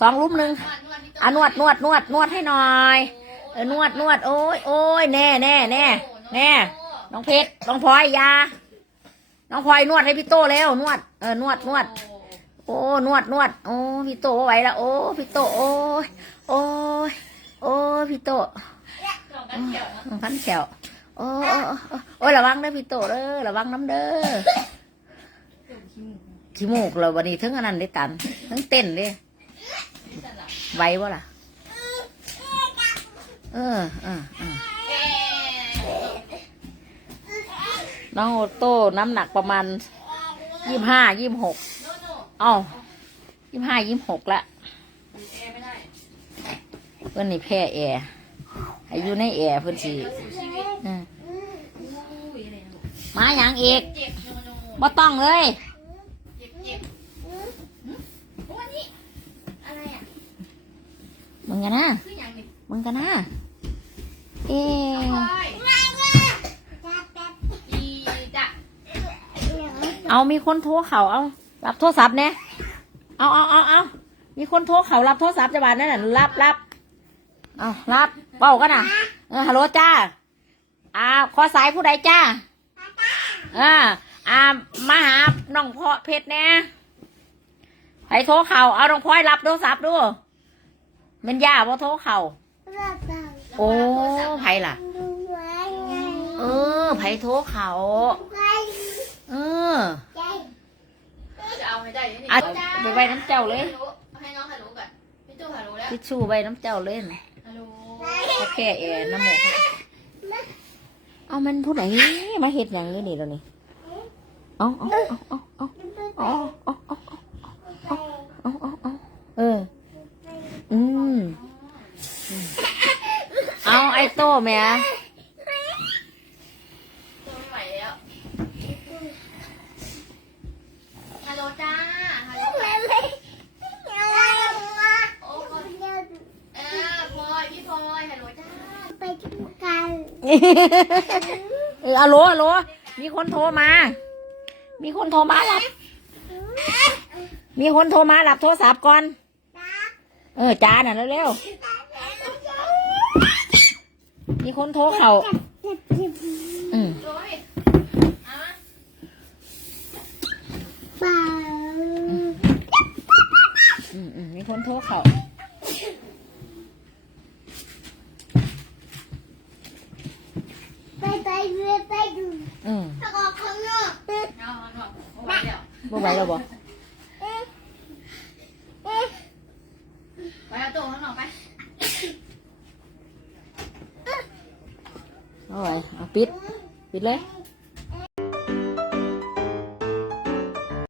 สองลุ่มหนึ่งอะนวดนวดนวดนวดให้หน่อยเออนวดนวดโอ้ยโอ้ยแน่แน่แน่แน่น้องเพชรน้องพลอยยา น้องพลอยนวดให้พี่โตแล้วนวดเออนวดนวดโอ้นวดนวดโอ้พี่โตไหวแล้วโอ้พี่โตโอ้ยโอ้ยโอ้พี่โตพันแขวโอ้โอ้ยโอ้โอ้ยระวังเด้อพี่โตเด้อระวังน้ำเด้อขี้มูกเราวันนี้ถึงอันนั้นได้ตันทั้งเต้นเด้ ไหวบ่ล่ะ เออเออเออน้องโอโต้น้ำหนักประมาณยี่ห้ายี่หกเอ้ายี่ห้ายี่หกละเพื่อนนี่แพ้แอร์อายุในแอร์เพื่อนสิอืมมาอย่างอีกบ่ต้องเลย มึงกันนะมึงกันนะเอ๊ะเอามีคนโทรเขาเอารับโทรศัพท์เนี่ยเอาเอาเอาเอามีคนโทรเขารับโทรศัพท์จะบานนั่นน่ะรับรับเอารับเบ้ากันนะเออฮัลโหลจ้าอ่าขอสายผู้ใดจ้าเอออ่ามาหาน้องพ่อเพชรเนี่ยไปโทรเขาเอาน้องพลอยรับโทรศัพท์ดู มันยาบ่โทรเขาโอ้ไผล่ะ เออไผโทรเขาเออจะเอาไห้ได้นี่เอาไปไว้น้ำเจ้าเลยพี่ชชู่ไว้น้ำเจ้าเลยนะฮารุคเอร์น้ำหมกเอามันพูดไหนมาเห็ดอย่างนี้นี่เรานี่เอาเอาเอาเอาเอาเอา แม่ตู้ไม่ไหวแล้วฮัลโหลจ้าฮัลโหลโอ้เออพลอยพี่พลอยฮัลโหลจ้าเอออะโหลอะโหลมีคนโทรมา มีคนโทรมารับ มีคนโทรมารับโทรศัพท์ก่อน เออจ้าน่ะเร็วๆ มีคนโทรเขาอืมอมีคนโทรเขาไปไปดูไปดูอืมตะกอกข้าเนอกบ่ไหวแล้วบ่ไปเอาตัวข้างนอกไป บ่ไหวเอาปิด ปิดเลย